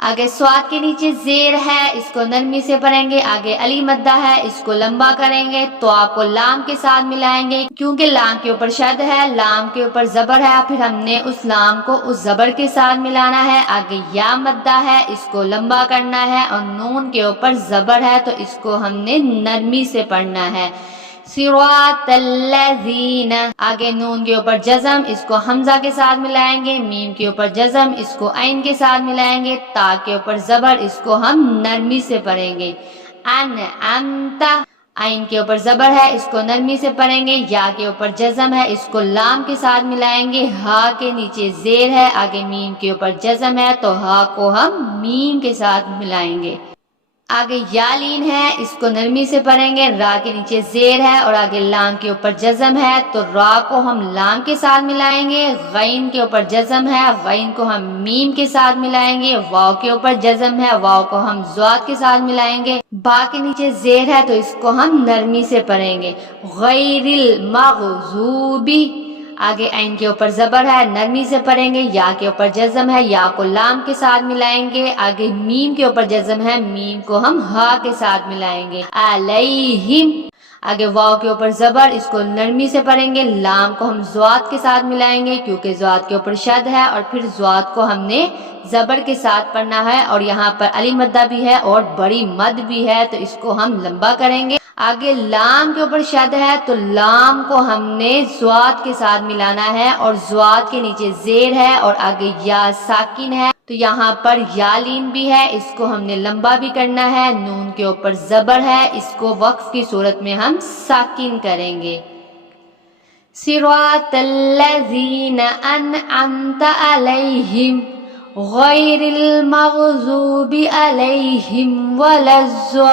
آگے سواد کے نیچے زیر ہے، اس کو نرمی سے پڑھیں گے، آگے علی مدہ ہے، اس کو لمبا کریں گے تو آپ کو لام کے ساتھ ملائیں گے، کیونکہ لام کے اوپر شد ہے، لام کے اوپر زبر ہے، پھر ہم نے اس لام کو اس زبر کے ساتھ ملانا ہے۔ آگے یا مدہ ہے، اس کو لمبا کرنا ہے، اور نون کے اوپر زبر ہے تو اس کو ہم نے نرمی سے پڑھنا ہے۔ صراط الذین، آگے نون کے اوپر جزم، اس کو حمزہ کے ساتھ ملائیں گے، میم کے اوپر جزم، اس کو عین کے ساتھ ملائیں گے، تا کے اوپر زبر، اس کو ہم نرمی سے پڑھیں گے۔ انعمت، عین کے اوپر زبر ہے، اس کو نرمی سے پڑھیں گے، یا کے اوپر جزم ہے، اس کو لام کے ساتھ ملائیں گے، ہا کے نیچے زیر ہے، آگے میم کے اوپر جزم ہے تو ہا کو ہم میم کے ساتھ ملائیں گے۔ آگے یا لین ہے، اس کو نرمی سے پڑھیں گے، را کے نیچے زیر ہے اور آگے لام کے اوپر جزم ہے تو را کو ہم لام کے ساتھ ملائیں گے، غین کے اوپر جزم ہے، غین کو ہم میم کے ساتھ ملائیں گے، واو کے اوپر جزم ہے، واو کو ہم ضاد کے ساتھ ملائیں گے، با کے نیچے زیر ہے تو اس کو ہم نرمی سے پڑھیں گے، غیر المغضوبی، آگے عین کے اوپر زبر ہے، نرمی سے پڑھیں گے، یا کے اوپر جزم ہے، یا کو لام کے ساتھ ملائیں گے، آگے میم کے اوپر جزم ہے، میم کو ہم ہا کے ساتھ ملائیں گے، علیہم، آگے واو کے اوپر زبر، اس کو نرمی سے پڑھیں گے، لام کو ہم ضاد کے ساتھ ملائیں گے کیونکہ ضاد کے اوپر شد ہے، اور پھر ضاد کو ہم نے زبر کے ساتھ پڑھنا ہے، اور یہاں پر علی مدہ بھی ہے اور بڑی مد بھی ہے تو اس کو ہم لمبا کریں گے۔ آگے لام کے اوپر شد ہے تو لام کو ہم نے ضاد کے ساتھ ملانا ہے، اور ضاد کے نیچے زیر ہے اور آگے یا ساکن ہے تو یہاں پر یا لین بھی ہے، اس کو ہم نے لمبا بھی کرنا ہے، نون کے اوپر زبر ہے، اس کو وقف کی صورت میں ہم ساکن کریں گے۔ صراط الذین انعمت علیہم غیر المغضوب علیہم ولا الضالین۔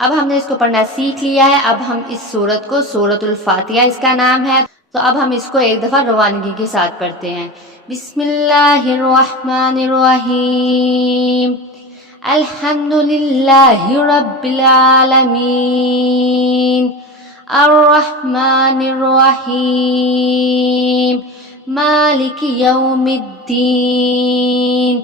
اب ہم نے اس کو پڑھنا سیکھ لیا ہے، اب ہم اس سورت کو سورۃ الفاتحہ اس کا نام ہے، تو اب ہم اس کو ایک دفعہ روانگی کے ساتھ پڑھتے ہیں۔ بسم اللہ الرحمن الرحیم، الحمد للہ رب العالمین، الرحمن الرحیم، مالک یوم الدین،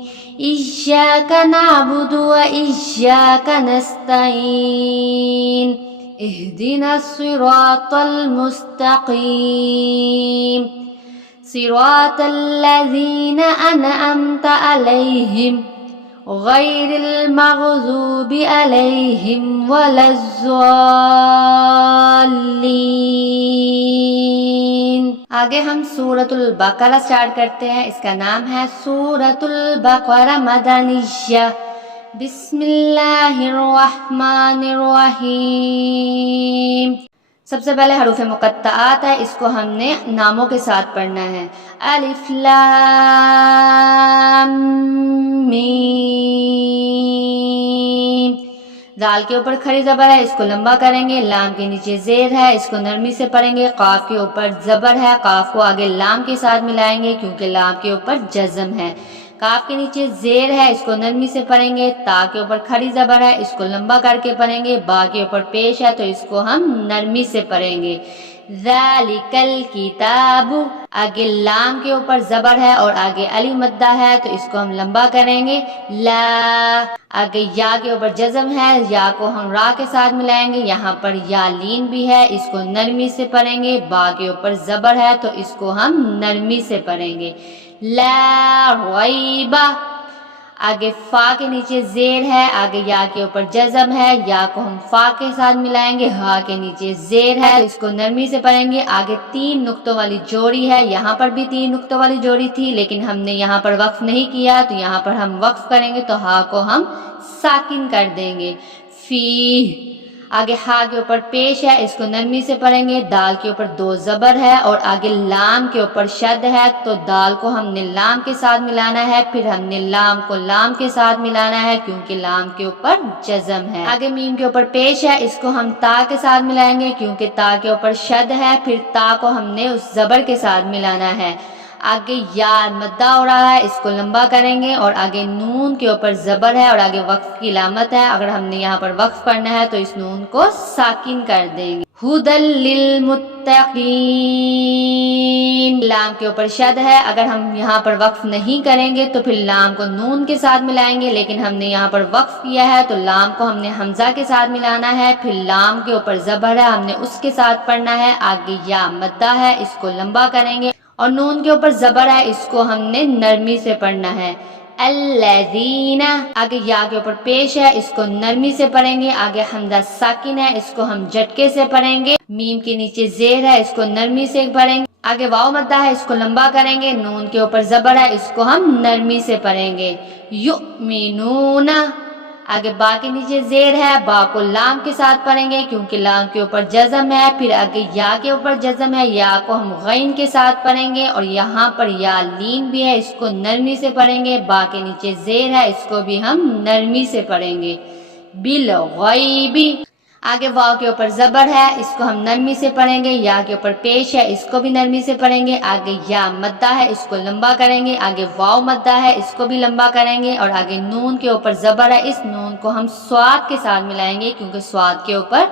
ایاک نعبد و ایاک نستعین، اہدنا الصراط المستقیم، صراط الذین انعمت علیہم غیر المغضوب علیہم ولا الضالین۔ آگے ہم سورۃ البقرہ سٹارٹ کرتے ہیں، اس کا نام ہے سورۃ البقرہ مدنیہ۔ بسم اللہ الرحمن الرحیم۔ سب سے پہلے حروف مقطعات ہے، اس کو ہم نے ناموں کے ساتھ پڑھنا ہے، الف لام میم، دال کے اوپر کھڑی زبر ہے، اس کو لمبا کریں گے، لام کے نیچے زیر ہے، اس کو نرمی سے پڑھیں گے، قاف کے اوپر زبر ہے، قاف کو آگے لام کے ساتھ ملائیں گے کیونکہ لام کے اوپر جزم ہے، کاف کے نیچے زیر ہے، اس کو نرمی سے پڑھیں گے، تا کے اوپر کھڑی زبر ہے، اس کو لمبا کر کے پڑھیں گے، با کے اوپر پیش ہے تو اس کو ہم نرمی سے پڑھیں گے، ذالک الکتاب، آگے لام کے اوپر زبر ہے اور آگے علی مدہ ہے تو اس کو ہم لمبا کریں گے، لا، آگے یا کے اوپر جزم ہے، یا کو ہم را کے ساتھ ملائیں گے، یہاں پر یا لین بھی ہے، اس کو نرمی سے پڑھیں گے، با کے اوپر زبر ہے تو اس کو ہم نرمی سے پڑھیں گے، لا ریب، آگے فا کے نیچے زیر ہے، آگے یا کے اوپر جزم ہے، یا کو ہم فا کے ساتھ ملائیں گے، ہا کے نیچے زیر ہے تو اس کو نرمی سے پڑھیں گے، آگے 3 نقطوں والی جوڑی ہے، یہاں پر بھی 3 نقطوں والی جوڑی تھی لیکن ہم نے یہاں پر وقف نہیں کیا تو یہاں پر ہم وقف کریں گے تو ہا کو ہم ساکن کر دیں گے، فی، آگے ہا کے اوپر پیش ہے، اس کو نرمی سے پڑھیں گے، دال کے اوپر 2 زبر ہے اور آگے لام کے اوپر شد ہے تو دال کو ہم نے لام کے ساتھ ملانا ہے، پھر ہم نے لام کو لام کے ساتھ ملانا ہے کیونکہ لام کے اوپر جزم ہے، آگے میم کے اوپر پیش ہے، اس کو ہم تا کے ساتھ ملائیں گے کیونکہ تا کے اوپر شد ہے، پھر تا کو ہم نے اس زبر کے ساتھ ملانا ہے، آگے یا مدہ ہو رہا ہے، اس کو لمبا کریں گے، اور آگے نون کے اوپر زبر ہے اور آگے وقف کی علامت ہے. اگر ہم نے یہاں پر وقف پڑھنا ہے تو اس نون کو ساکن کر دیں گے. ہدی للمتقین، لام کے اوپر شد ہے. اگر ہم یہاں پر وقف نہیں کریں گے تو پھر لام کو نون کے ساتھ ملائیں گے، لیکن ہم نے یہاں پر وقف کیا ہے تو لام کو ہم نے حمزہ کے ساتھ ملانا ہے. پھر لام کے اوپر زبر ہے، ہم نے اس کے ساتھ پڑھنا ہے. آگے یا مدہ ہے، اس کو لمبا کریں گے، اور نون کے اوپر زبر ہے، اس کو ہم نے نرمی سے پڑھنا ہے. الذین، آگے یا کے اوپر پیش ہے، اس کو نرمی سے پڑھیں گے. آگے حمزہ ساکن ہے، اس کو ہم جھٹکے سے پڑھیں گے. میم کے نیچے زیر ہے، اس کو نرمی سے پڑھیں گے. آگے واو مدہ ہے، اس کو لمبا کریں گے. نون کے اوپر زبر ہے، اس کو ہم نرمی سے پڑھیں گے. یؤمنون، آگے با کے نیچے زیر ہے، با کو لام کے ساتھ پڑھیں گے کیونکہ لام کے اوپر جزم ہے. پھر آگے یا کے اوپر جزم ہے، یا کو ہم غین کے ساتھ پڑھیں گے، اور یہاں پر یا لین بھی ہے، اس کو نرمی سے پڑھیں گے. با کے نیچے زیر ہے، اس کو بھی ہم نرمی سے پڑھیں گے. بالغیب، آگے واو کے اوپر زبر ہے، اس کو ہم نرمی سے پڑھیں گے. یا کے اوپر پیش ہے، اس کو بھی نرمی سے پڑھیں گے. آگے یا مدہ ہے، اس کو لمبا کریں گے. آگے واو مدہ ہے، اس کو بھی لمبا کریں گے. اور آگے نون کے اوپر زبر ہے، اس نون کو ہم سواد کے ساتھ ملائیں گے کیونکہ سواد کے اوپر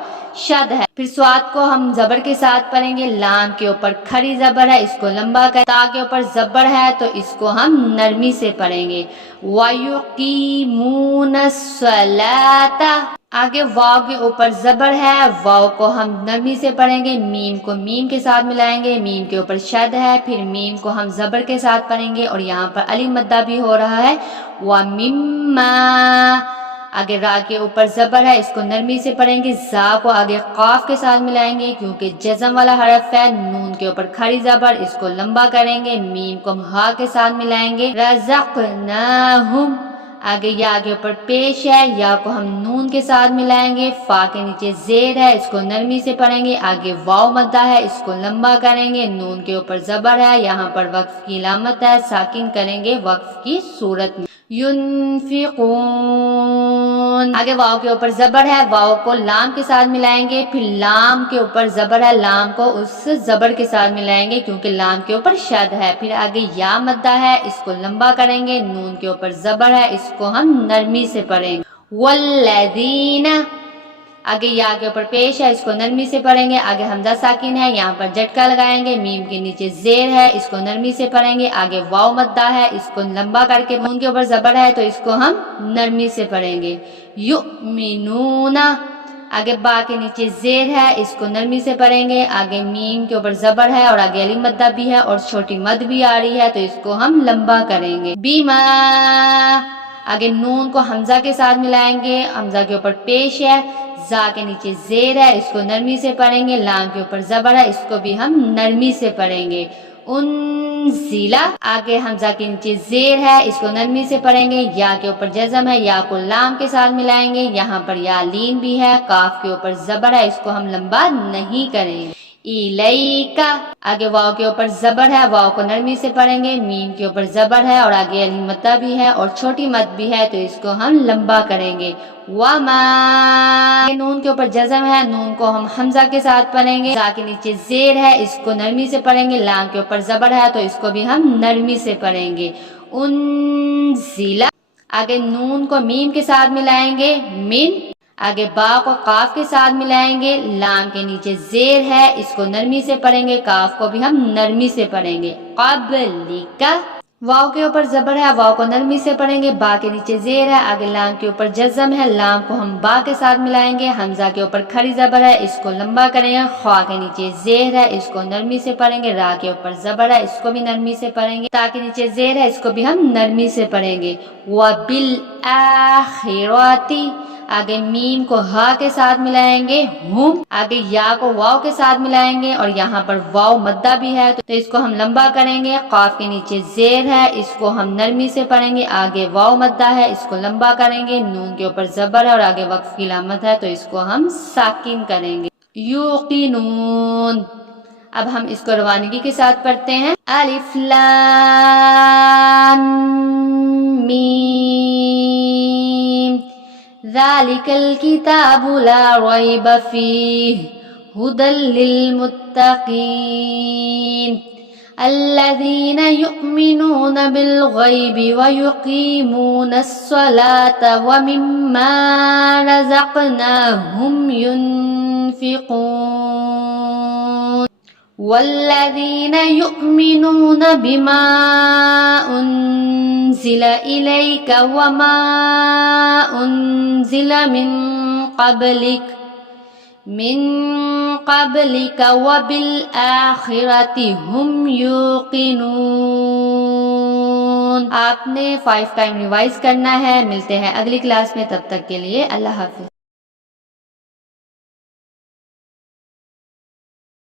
شد ہے. پھر سواد کو ہم زبر کے ساتھ پڑھیں گے. لام کے اوپر کھڑی زبر ہے، اس کو لمبا کریں. تا کے اوپر زبر ہے تو اس کو ہم نرمی سے پڑھیں گے. وَيُقِيمُونَ الصَّلَاةَ، آگے واو کے اوپر زبر ہے، واو کو ہم نرمی سے پڑھیں گے. میم کو میم کے ساتھ ملائیں گے، میم کے اوپر شد ہے. پھر میم کو ہم زبر کے ساتھ پڑھیں گے، اور یہاں پر الف مدہ بھی ہو رہا ہے. وَمِمَّا، آگے را کے اوپر زبر ہے، اس کو نرمی سے پڑھیں گے. زا کو آگے قاف کے ساتھ ملائیں گے کیونکہ جزم والا حرف ہے. نون کے اوپر کھڑی زبر، اس کو لمبا کریں گے. میم کو ہم ہا کے ساتھ ملائیں گے. رزقناہم، آگے یا کے اوپر پیش ہے، یا کو ہم نون کے ساتھ ملائیں گے. فا کے نیچے زیر ہے، اس کو نرمی سے پڑھیں گے. آگے واو مدہ ہے، اس کو لمبا کریں گے. نون کے اوپر زبر ہے، یہاں پر وقف کی علامت ہے، ساکن کریں گے وقف کی صورت میں. ينفقون، آگے واو کے اوپر زبر ہے، واو کو لام کے ساتھ ملائیں گے. پھر لام کے اوپر زبر ہے، لام کو اس زبر کے ساتھ ملائیں گے کیونکہ لام کے اوپر شد ہے. پھر آگے یا مدہ ہے، اس کو لمبا کریں گے. نون کے اوپر زبر ہے، اس کو ہم نرمی سے پڑھیں گے. والذین، آگے یا کے اوپر پیش ہے، اس کو نرمی سے پڑھیں گے. آگے حمزہ ساکن ہے، یہاں پر جھٹکا لگائیں گے. میم کے نیچے زیر ہے، اس کو نرمی سے پڑھیں گے. آگے واو مدہ ہے، اس کو لمبا کر کے. نون کے اوپر زبر ہے تو اس کو ہم نرمی سے پڑھیں گے. یؤمنون، آگے با کے نیچے زیر ہے، اس کو نرمی سے پڑھیں گے. آگے میم کے اوپر زبر ہے اور آگے الف مدہ بھی ہے اور چھوٹی مد بھی آ رہی ہے تو اس کو ہم لمبا کریں گے. بیما، آگے نون کو حمزہ کے ساتھ ملائیں گے، حمزہ کے اوپر پیش ہے. زا کے نیچے زیر ہے، اس کو نرمی سے پڑھیں گے. لام کے اوپر زبر ہے، اس کو بھی ہم نرمی سے پڑھیں گے. انزلہ، آگے حمزہ کے نیچے زیر ہے، اس کو نرمی سے پڑھیں گے. یا کے اوپر جزم ہے، یا کو لام کے ساتھ ملائیں گے. یہاں پر یا لین بھی ہے. کاف کے اوپر زبر ہے، اس کو ہم لمبا نہیں کریں گے. الیکا، آگے واو کے اوپر زبر ہے، واو کو نرمی سے پڑھیں گے. میم کے اوپر زبر ہے اور آگے الف مدہ بھی ہے اور چھوٹی مد بھی ہے تو اس کو ہم لمبا کریں گے. وما، نون کے اوپر جزم ہے، نون کو ہم حمزہ کے ساتھ پڑھیں گے. زا کے نیچے زیر ہے، اس کو نرمی سے پڑھیں گے. لام کے اوپر زبر ہے تو اس کو بھی ہم نرمی سے پڑھیں گے. انزلہ، آگے نون کو میم کے ساتھ ملائیں گے. من، آگے با کو قاف کے ساتھ ملائیں گے. لام کے نیچے زیر ہے، اس کو نرمی سے پڑھیں گے. کاف کو بھی ہم نرمی سے پڑھیں گے. قبلکا، واو کے اوپر زبر ہے، واو کو نرمی سے پڑھیں گے. با کے نیچے زیر ہے، آگے لام کے اوپر جزم ہے. لام کو ہم با کے ساتھ ملائیں گے. حمزہ کے اوپر کھڑی زبر ہے، اس کو لمبا کریں گے. خوا کے نیچے زیر ہے، اس کو نرمی سے پڑھیں گے. را کے اوپر زبر ہے، اس کو بھی نرمی سے پڑھیں گے. تا کے نیچے زیر ہے، اس کو بھی ہم نرمی سے پڑھیں گے. وبالآخرۃ، آگے میم کو ہا کے ساتھ ملائیں گے. ہم، آگے یا کو واو کے ساتھ ملائیں گے اور یہاں پر واو مدہ بھی ہے تو اس کو ہم لمبا کریں گے. قاف کے نیچے زیر ہے، اس کو ہم نرمی سے پڑھیں گے. آگے واو مدہ ہے، اس کو لمبا کریں گے. نون کے اوپر زبر ہے اور آگے وقف کی علامت ہے تو اس کو ہم ساکن کریں گے. یوقنون، اب ہم اس کو روانگی کے ساتھ پڑھتے ہیں. الف لام میم، ذالک الکتاب لا ریب فیہ، ھدی للمتقین. الذين يؤمنون بالغيب ويقيمون الصلاة ومما رزقناهم ينفقون والذين يؤمنون بما أنزل إليك وما أنزل من قبلك وبالآخرة هم يوقنون. آپ نے 5 ٹائم ریوائز کرنا ہے. ملتے ہیں اگلی کلاس میں، تب تک کے لیے اللہ حافظ.